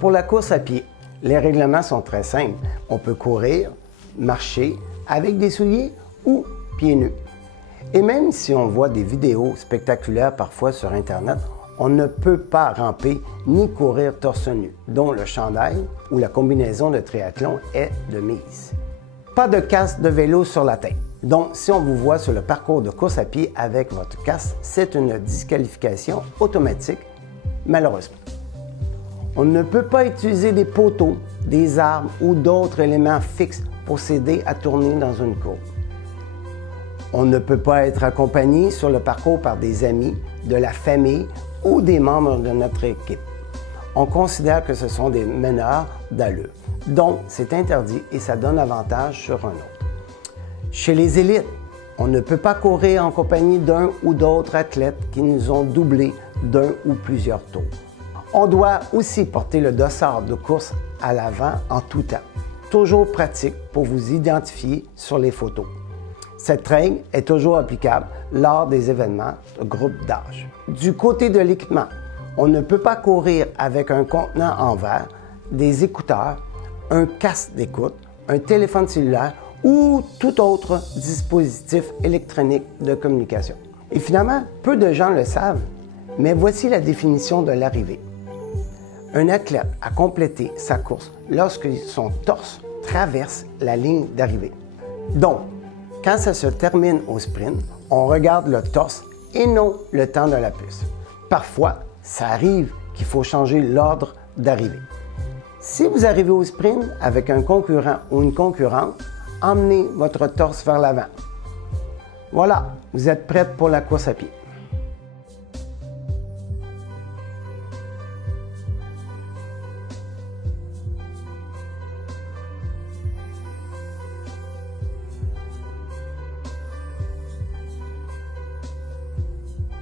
Pour la course à pied, les règlements sont très simples. On peut courir, marcher avec des souliers ou pieds nus. Et même si on voit des vidéos spectaculaires parfois sur Internet, on ne peut pas ramper ni courir torse nu, dont le chandail ou la combinaison de triathlon est de mise. Pas de casque de vélo sur la tête. Donc, si on vous voit sur le parcours de course à pied avec votre casque, c'est une disqualification automatique, malheureusement. On ne peut pas utiliser des poteaux, des arbres ou d'autres éléments fixes pour s'aider à tourner dans une courbe. On ne peut pas être accompagné sur le parcours par des amis, de la famille ou des membres de notre équipe. On considère que ce sont des meneurs d'allure. Donc, c'est interdit et ça donne avantage sur un autre. Chez les élites, on ne peut pas courir en compagnie d'un ou d'autres athlètes qui nous ont doublé d'un ou plusieurs tours. On doit aussi porter le dossard de course à l'avant en tout temps. Toujours pratique pour vous identifier sur les photos. Cette règle est toujours applicable lors des événements de groupe d'âge. Du côté de l'équipement, on ne peut pas courir avec un contenant en verre, des écouteurs, un casque d'écoute, un téléphone cellulaire ou tout autre dispositif électronique de communication. Et finalement, peu de gens le savent, mais voici la définition de l'arrivée. Un athlète a complété sa course lorsque son torse traverse la ligne d'arrivée. Donc, quand ça se termine au sprint, on regarde le torse et non le temps de la puce. Parfois, ça arrive qu'il faut changer l'ordre d'arrivée. Si vous arrivez au sprint avec un concurrent ou une concurrente, emmenez votre torse vers l'avant. Voilà, vous êtes prête pour la course à pied.